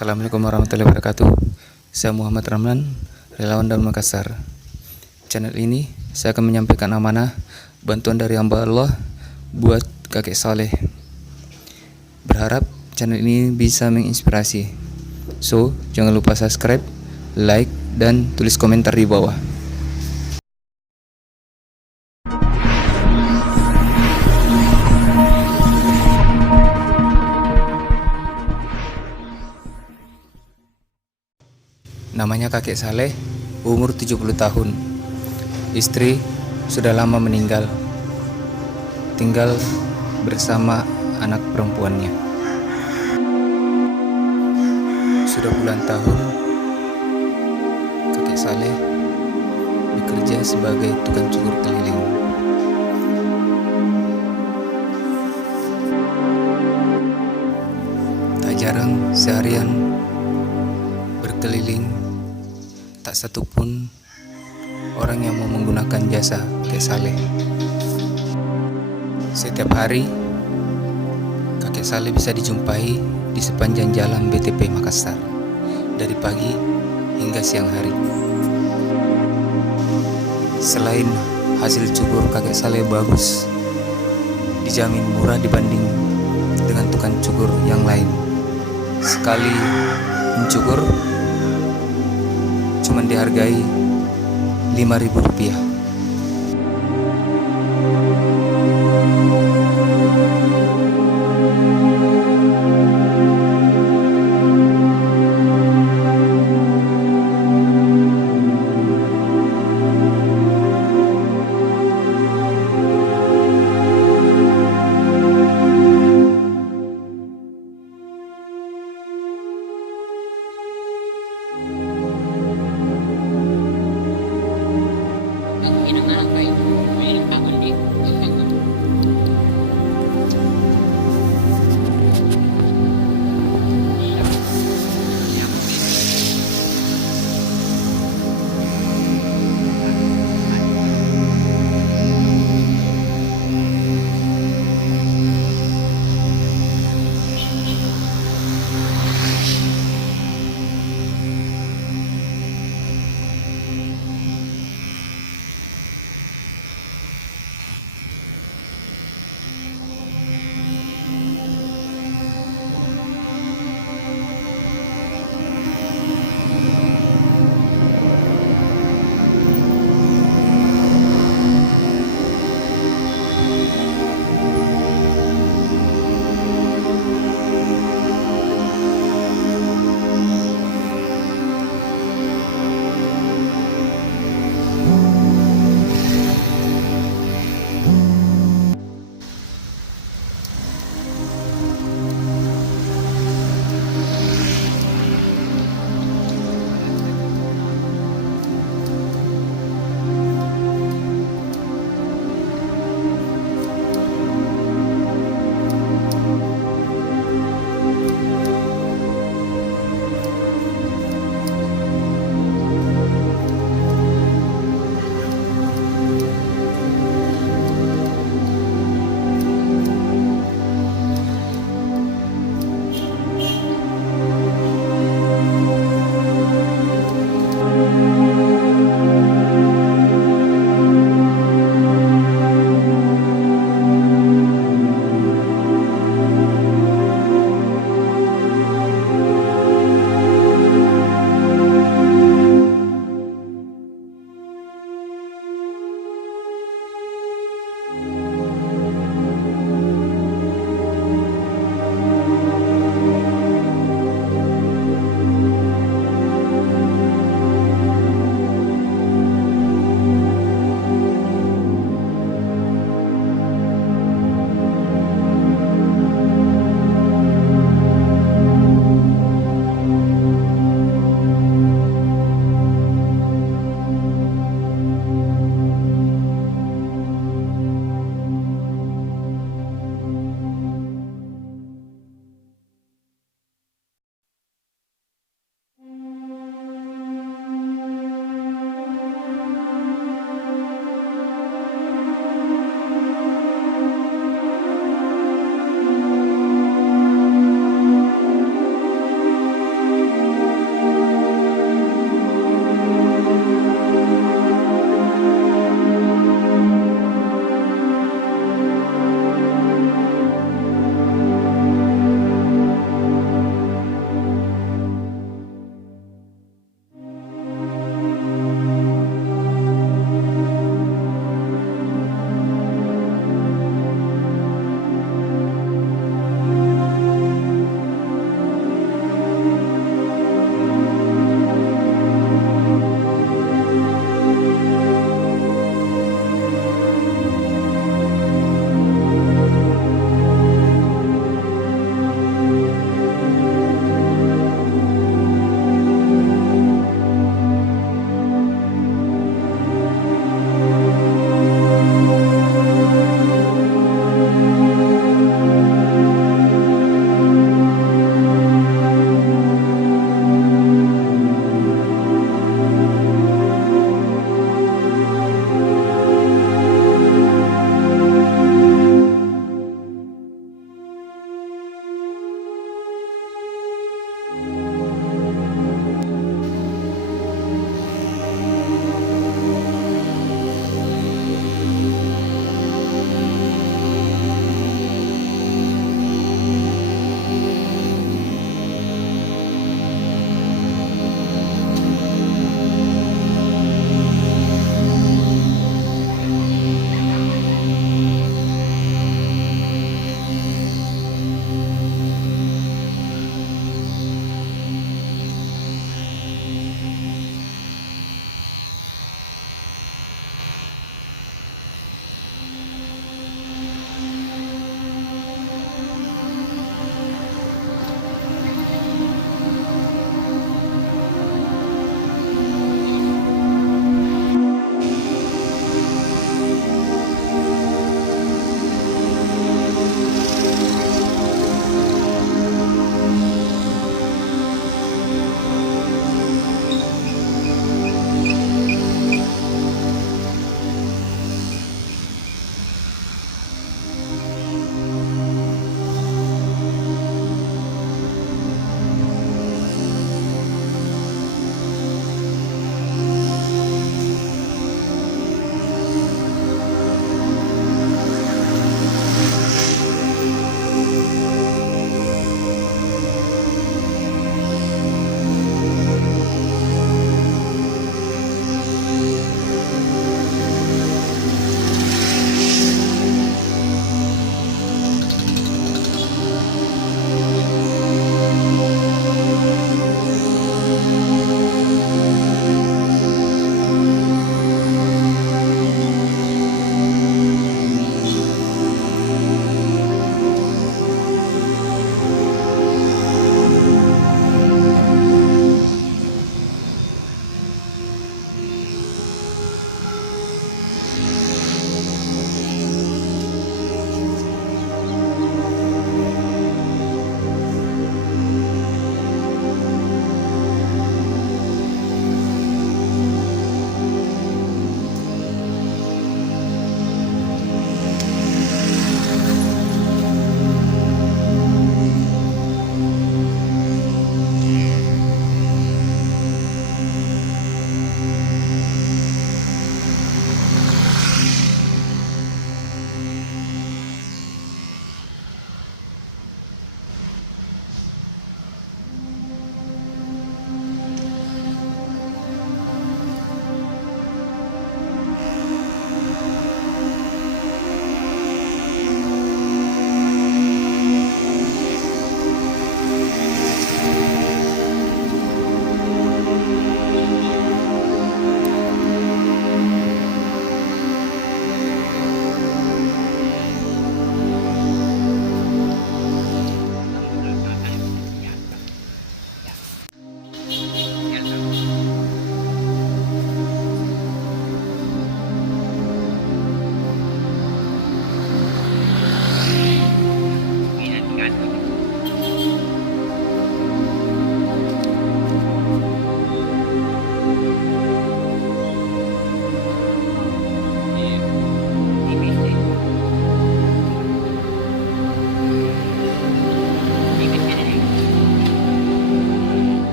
Assalamualaikum warahmatullahi wabarakatuh. Saya Muhammad Ramlan, relawan dari Makassar. Channel ini saya akan menyampaikan amanah bantuan dari hamba Allah buat kakek saleh. Berharap channel ini bisa menginspirasi. So, jangan lupa subscribe, like, dan tulis komentar di bawah. Namanya kakek Saleh, umur 70 tahun. Istri sudah lama meninggal. Tinggal bersama anak perempuannya. Sudah puluhan tahun kakek Saleh bekerja sebagai tukang cukur keliling. Tak jarang seharian berkeliling, tak satupun orang yang mau menggunakan jasa kakek Saleh. Setiap hari kakek Saleh bisa dijumpai di sepanjang jalan BTP Makassar, dari pagi hingga siang hari. Selain hasil cukur kakek Saleh bagus, dijamin murah dibanding dengan tukang cukur yang lain. Sekali mencukur cuman dihargai Rp5.000.